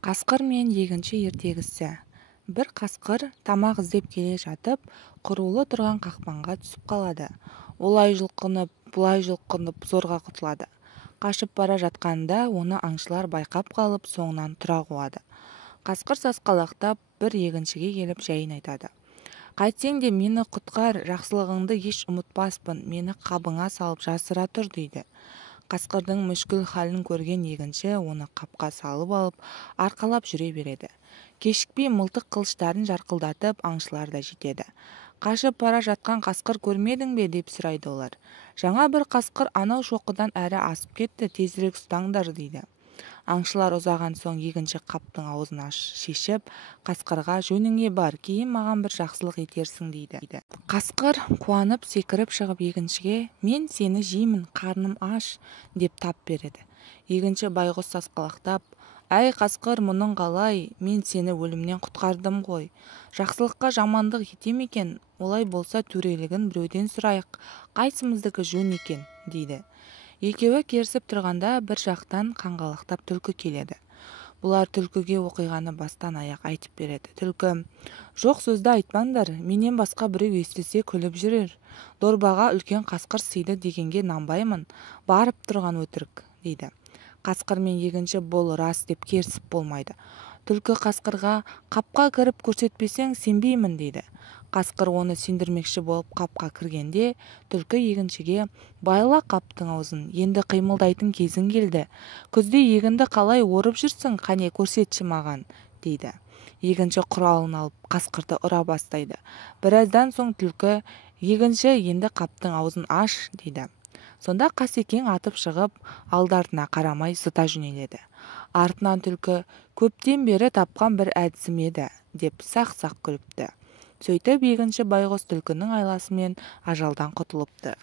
Қасқыр мен егінші ертегісі. Бір қасқыр тамақ іздеп келе жатып, құрулы тұрған қақпанға түсіп қалады. Олай жұлқынып, бұлай жұлқынып зорға құтылады. Қашып бара жатқанда оны аңшылар байқап қалып, соңынан тұра қуады. Қасқыр сасқалақтап бір егіншіге келіп жайын айтады. «Қайтсең де мені құтқар, жақсылығыңды еш ұмытпаспын, мені қабыңа салып жасыра тұр» дейді. Қасқырдың мүшкіл халін көрген егінші оны қапқа салып алып, арқалап жүре береді. Кешікпей мылтық қылыштарын жарқылдатып, аңшылар да жетеді. «Қашып бара жатқан қасқыр көрмедің бе?» деп сұрайды олар. «Жаңа бір қасқыр анау шоқыдан әрі асып кетті, тезірек ұстаңдар» дейді. Аңшылар ұзаған соң егінші қаптың аузын шешіп, қасқырға «Жөніңе бар, кейін маған бір жақсылық етерсің» дейді. Қасқыр қуанып секіріп шығып егіншіге «Мен сені жеймін, қарным аш» деп тап береді. Егінші байғұс сасқалақтап «Әй қасқыр, мұның қалай? Мен сені өлімнен құтқардым ғой. Жақсылыққа жамандық ете ме екен? Олай болса төрелігін біреуден сұрайық, қайсымыздікі жөн екен» дейді. Екеуі керісіп тұрғанда бір жақтан қаңғалақтап түлкі келеді. Бұлар түлкіге оқиғаны бастан аяқ айтып береді. Түлкі «Жоқ сөзді айтпаңдар, менен басқа біреу естісе күліп жүрер. Дорбаға үлкен қасқыр сыйды дегенге нанбаймын, барып тұрған өтірік» дейді. Қасқыр мен егінші бұл рас деп керісіп болмайды. Түлкі қасқырға «Қапқа кіріп көрсетпесең сенбеймін» дейді. Қасқыр оны сендірмекші болып қапқа кіргенде, түлкі егіншіге «Байла қаптың аузын, енді қимылдайтын кезің келді. Күзде егінді қалай орып жүрсің, қане көрсетші маған» дейді. Егінші құралын алып қасқырды ұра бастайды. Біраздан соң түлкі «Егінші, енді қаптың аузын аш» дейді. Сонда Қасекең атып шығып, алды-артына қарамай зыта жөнеледі. Артынан түлкі «Көптен бері тапқан бір әдісім еді» деп сақ-сақ күліпті. Сөйтіп егінші байғұс түлкінің айласымен ажалдан құтылыпты.